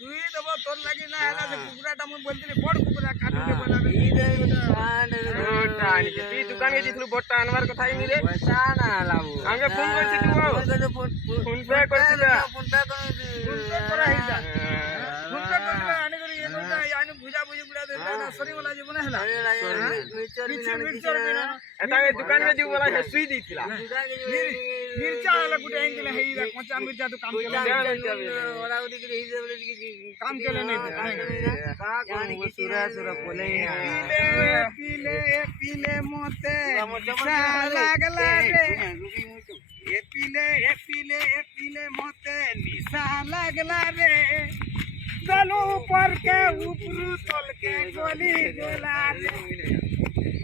তুই দেব তোর লাগি না হেলা যে কুকুরাটা মুই বলতিনি বড় কুকুরা কাটুকে বলাবে ওটা আনিছে তুই দোকানে গেছিলু বড়টা আনবার কথাই নি রে পয়সা না লাবু আমাকে ফোন করছিস তুই ফোন পে করছিস ফোন পে করে ফোন পে করা হইতা ফোন পে করলে আনি করে এ করতা আনি বুঝা বুঝি গুলা দে না সরি বলা যাব না হেলা মিক্সচার বিনা এটা এই দোকান মে দিউ বলা সুই দিছিলা মির্চা হেলা গুটে আইনলে হেইরা কচা মির্চা তো কাম কেলে ওরা ওদিক রে হিজে বলে কাম কেলে নাই সুরা সুরা বলে পিলে পিলে মতে লাগলা রে এ পিলে মতে নিশা লাগলা রে গলু पर के ऊपर तल के गोली गोला रे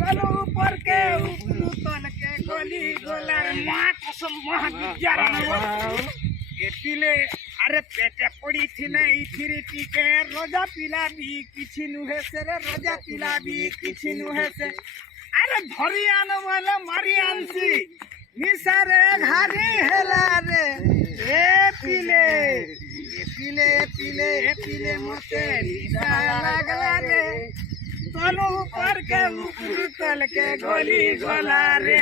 गलू पर के ऊपर तल के गोली गोला रे मां कसम मां विद्यारण ए पिले अरे पेटे पड़ी थी ना इथिरी टीके रोजा पिला भी किछि नुहे से रे रोजा पिला भी किछि नुहे से अरे धरी आनो वाला मारी आनसी निसारे घारी हेला रे ए पिले पिले मते निशा लागला रे तनु पर के ऊपर तल के गोली गोला रे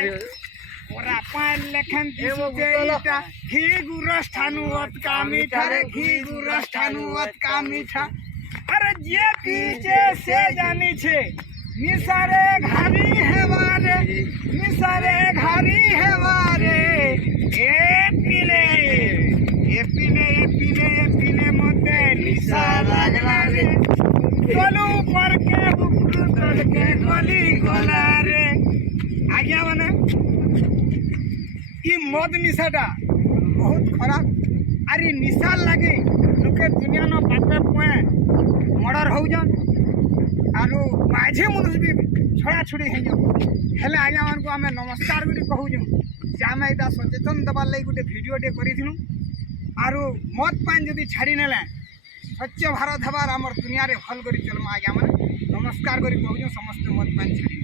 ओरा पान लेखन दिसुजेटा घी गुरस ठानु अत का मीठा रे घी गुरस ठानु अत का मीठा अरे जे पीछे से जानी छे निसारे घारी हेवारे निसारे घारी हेवारे ए पिले मते निशा लागला रे गलू पर के ऊपर तल के गोली गोला रे आज्ञा माने ई मद निशाटा बहुत खराब अरे निशा लगे लोके दुनिया न बापे पुए मर्डर हो जान आरो माझे मनुष्य भी छड़ा छुड़ी हे जाओ हेले आज्ञा मान को हमें नमस्कार भी कहू जो जे हमें इटा सचेतन दबार लागि गुटे वीडियो टे करिथिनु आरो मद पान जदि छाड़ी नेले स्वच्छ भारत हबार हमर दुनिया रे हल करी चलमा आज्ञा माने नमस्कार करी कहू समस्त मद पान छाड़ी